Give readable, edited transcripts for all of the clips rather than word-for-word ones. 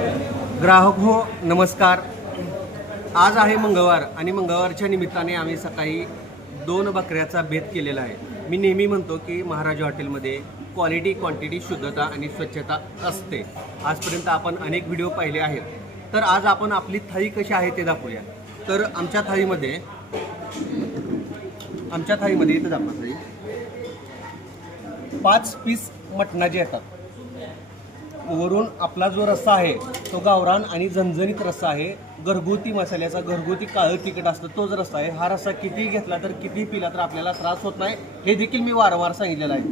ग्राहक हो नमस्कार. आज आहे मंगळवार आणि मंगळवारच्या निमित्ताने आम्ही सकाळी 2 बकऱ्याचा बेत केलेला आहे. मी नेहमी म्हणतो की महाराजा हॉटेलमध्ये क्वालिटी, क्वांटिटी, शुद्धता आणि स्वच्छता असते. आजपर्यंत आपण अनेक व्हिडिओ पाहिले आहेत. तर आज आपण आपली थाळी कशी आहे ते दाखवूया. तर आमच्या थाळीमध्ये इथं दाखवा थाळी 5 पीस मटणाचे येतात. वरून आपला जो रस्सा आहे तो गावरान आणि झणझणीत रस्सा आहे. घरगुती मसाल्याचा, घरगुती काळं तिखट असतं तोच रस्सा आहे. हा रस्सा किती घेतला तर किती पिला तर आपल्याला त्रास होत नाही, हे देखील मी वारंवार सांगितलेलं आहे.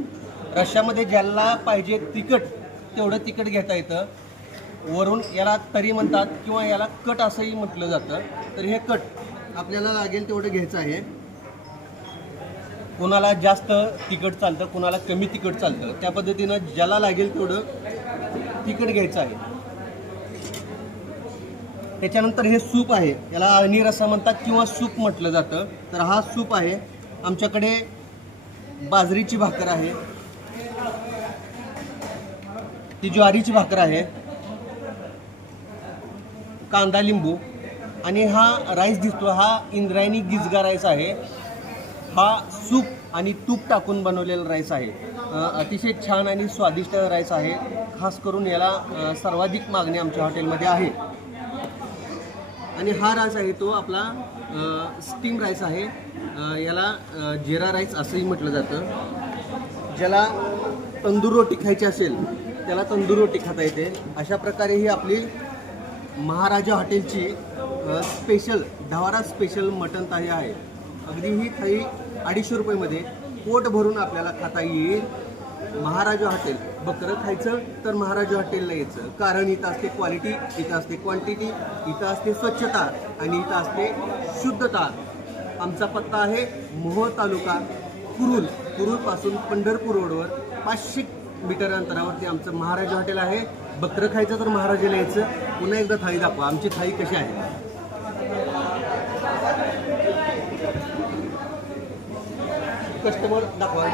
रश्श्यामध्ये ज्याला पाहिजे तिखट तेवढं तिखट घेता येतं. वरून याला तरी म्हणतात किंवा याला कट असंही म्हटलं जातं. तर हे कट आपल्याला लागेल तेवढं घ्यायचं आहे. कोणाला जास्त तिखट चालतं, कोणाला कमी तिखट चालतं, त्या पद्धतीनं ज्याला लागेल तेवढं तिखट घ्यायचं आहे. त्याच्यानंतर हे सूप आहे, याला अळणी रस्सा म्हणतात किंवा सूप म्हटलं जातं. तर हा सूप आहे. आमच्याकडे बाजरीची भाकर आहे, ती ज्वारीची भाकर आहे, कांदा लिंबू आणि हा राईस दिसतो हा इंद्रायणी गिजगा राईस आहे. हा सूप आणि तूप टाकून बनवलेला राईस आहे. अतिशय छान आणि स्वादिष्ट राईस आहे. खास करून याला सर्वाधिक मागणी आमच्या हॉटेलमध्ये आहे. आणि हा राईस आहे तो आपला स्टीम राईस आहे. याला जिरा राईस असंही म्हटलं जातं. ज्याला तंदूर रोटी खायची असेल त्याला तंदूर रोटी खाता येते. अशा प्रकारे ही आपली महाराजा हॉटेलची स्पेशल ढवारा स्पेशल मटण थाळी आहे. अगदी ही थाळी 250 रुपयेमध्ये पोट भरून आपल्याला खाता येईल. महाराजा हॉटेल, बकरं खायचं तर महाराजा हॉटेलला यायचं. कारण इथं असते क्वालिटी, इथं असते क्वांटिटी, इथं असते स्वच्छता आणि इथं असते शुद्धता. आमचा पत्ता आहे मोहोळ तालुका कुरूलपासून पंढरपूर रोडवर 500 मीटर अंतरावरती आमचं महाराजा हॉटेल आहे. बकरं खायचं तर महाराजाला यायचं. पुन्हा एकदा थाळी दाखवा, आमची थाळी कशी आहे. कस्टमर दाखवा.